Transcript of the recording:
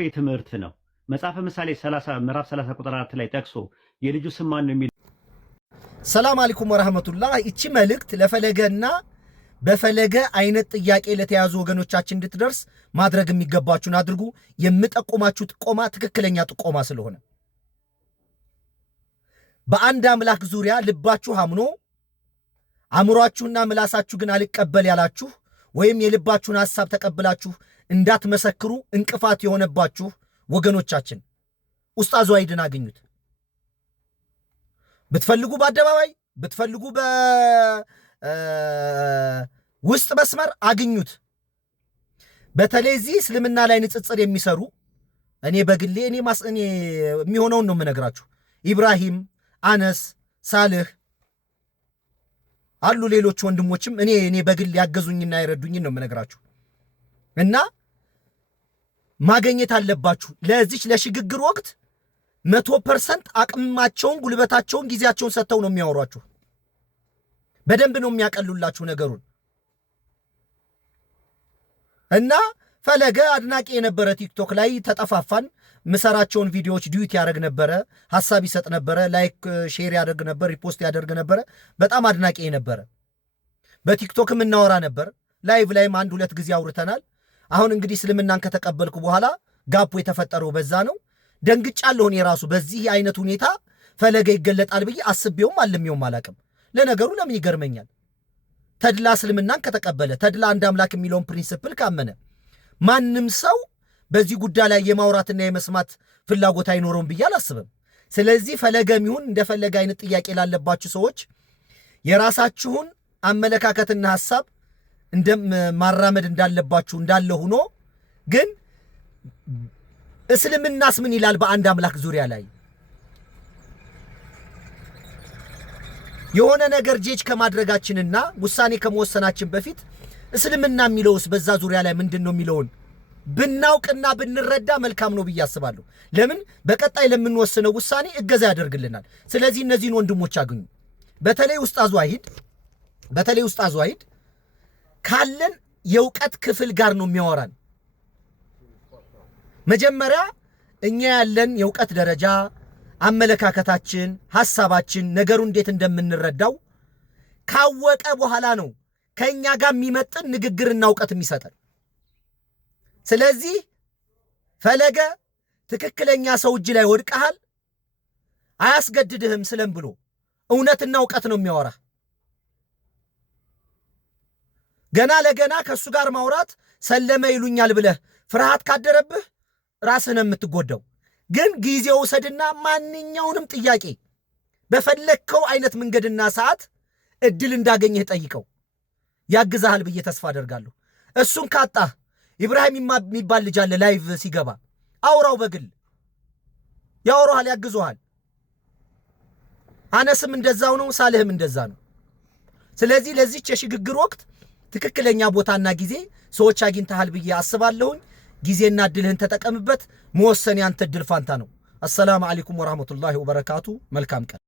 የትምህርት ነው። መጽሐፈ ምሳሌ 30 ምዕራፍ 30 ቁጥር 4 ላይ ጠቅሶ የልጁ ስም ማን ነው የሚል። ሰላም አለይኩም ወራህመቱላህ። እቺ መልእክት ለፈለገና በፈለገ አይነት ጥያቄ ለተያዙ ወገኖቻችን እንድትደርስ ማድረግ የሚገባችሁን አድርጉ። የምጠቁማችሁ ጥቆማ ትክክለኛ ጥቆማ ስለሆነ በአንድ አምላክ ዙሪያ ልባችሁ አምኖ አእምሯችሁና ምላሳችሁ ግን አልቀበል ያላችሁ ወይም የልባችሁን ሐሳብ ተቀብላችሁ እንዳትመሰክሩ እንቅፋት የሆነባችሁ ወገኖቻችን ኡስታዝ ዋሂድን አግኙት። ብትፈልጉ በአደባባይ ብትፈልጉ በውስጥ መስመር አግኙት። በተለይ እዚህ እስልምና ላይ ንጽጽር የሚሰሩ እኔ በግሌ እኔ የሚሆነውን ነው የምነግራችሁ። ኢብራሂም፣ አነስ፣ ሳልህ አሉ ሌሎች ወንድሞችም እኔ በግል ያገዙኝና ያረዱኝን ነው የምነግራችሁ። እና ማግኘት አለባችሁ። ለዚች ለሽግግር ወቅት 100% አቅማቸውን ጉልበታቸውን ጊዜያቸውን ሰጥተው ነው የሚያወሯችሁ። በደንብ ነው የሚያቀሉላችሁ ነገሩን። እና ፈለገ አድናቂ የነበረ ቲክቶክ ላይ ተጠፋፋን። ምሰራቸውን ቪዲዮዎች ዲዩት ያደርግ ነበረ፣ ሐሳብ ይሰጥ ነበረ፣ ላይክ ሼር ያደርግ ነበር፣ ሪፖስት ያደርግ ነበረ። በጣም አድናቂ የነበረ በቲክቶክም እናወራ ነበር። ላይቭ ላይም 1-2 ጊዜ አውርተናል። አሁን እንግዲህ እስልምናን ከተቀበልኩ በኋላ ጋፑ የተፈጠረው በዛ ነው። ደንግጫለሁ። እኔ ራሱ በዚህ አይነት ሁኔታ ፈለገ ይገለጣል ብዬ አስቤውም አልሜውም አላቅም። ለነገሩ ለምን ይገርመኛል? ተድላ እስልምናን ከተቀበለ ተድላ አንድ አምላክ የሚለውን ፕሪንሲፕል ካመነ ማንም ሰው በዚህ ጉዳይ ላይ የማውራትና የመስማት ፍላጎት አይኖረውም ብዬ አላስብም። ስለዚህ ፈለገም ይሁን እንደፈለገ አይነት ጥያቄ ላለባችሁ ሰዎች የራሳችሁን አመለካከትና ሐሳብ ማራመድ እንዳለባችሁ እንዳለ ሆኖ ግን እስልምናስ ምን ይላል በአንድ አምላክ ዙሪያ ላይ የሆነ ነገር ጄጅ ከማድረጋችንና ውሳኔ ከመወሰናችን በፊት እስልምና የሚለውስ በዛ ዙሪያ ላይ ምንድነው የሚለውን ብናውቅና ብንረዳ መልካም ነው ብዬ አስባለሁ። ለምን በቀጣይ ለምንወስነው ውሳኔ እገዛ ያደርግልናል። ስለዚህ እነዚህን ወንድሞች አግኙ። በተለይ ኡስታዝ ዋሂድ ካለን የእውቀት ክፍል ጋር ነው የሚያወራን። መጀመሪያ እኛ ያለን የእውቀት ደረጃ፣ አመለካከታችን፣ ሐሳባችን ነገሩ እንዴት እንደምንረዳው ካወቀ በኋላ ነው ከኛ ጋር የሚመጥን ንግግርና እውቀት የሚሰጠን። ስለዚህ ፈለገ ትክክለኛ ሰው እጅ ላይ ወድቀሃል፣ አያስገድድህም ስለም ብሎ እውነትና እውቀት ነው የሚያወራ። ገና ለገና ከሱ ጋር ማውራት ሰለመ ይሉኛል ብለህ ፍርሃት ካደረብህ ራስህ ነው የምትጎዳው። ግን ጊዜው ውሰድና ማንኛውንም ጥያቄ በፈለግከው አይነት መንገድና ሰዓት እድል እንዳገኘህ ጠይቀው፣ ያግዛሃል ብዬ ተስፋ አደርጋለሁ። እሱን ካጣህ ኢብራሂም የሚባል ልጅ አለ፣ ላይቭ ሲገባ አውራው፣ በግል ያወራሃል፣ ያግዙሃል። አነስም እንደዛው ነው፣ ሳልህም እንደዛ ነው። ስለዚህ ለዚች የሽግግር ወቅት ትክክለኛ ቦታና ጊዜ ሰዎች አግኝተሃል ብዬ አስባለሁኝ። ጊዜና እድልህን ተጠቀምበት። መወሰን ያንተ እድል ፋንታ ነው። አሰላሙ አለይኩም ወራህመቱላሂ ወበረካቱ። መልካም ቀን።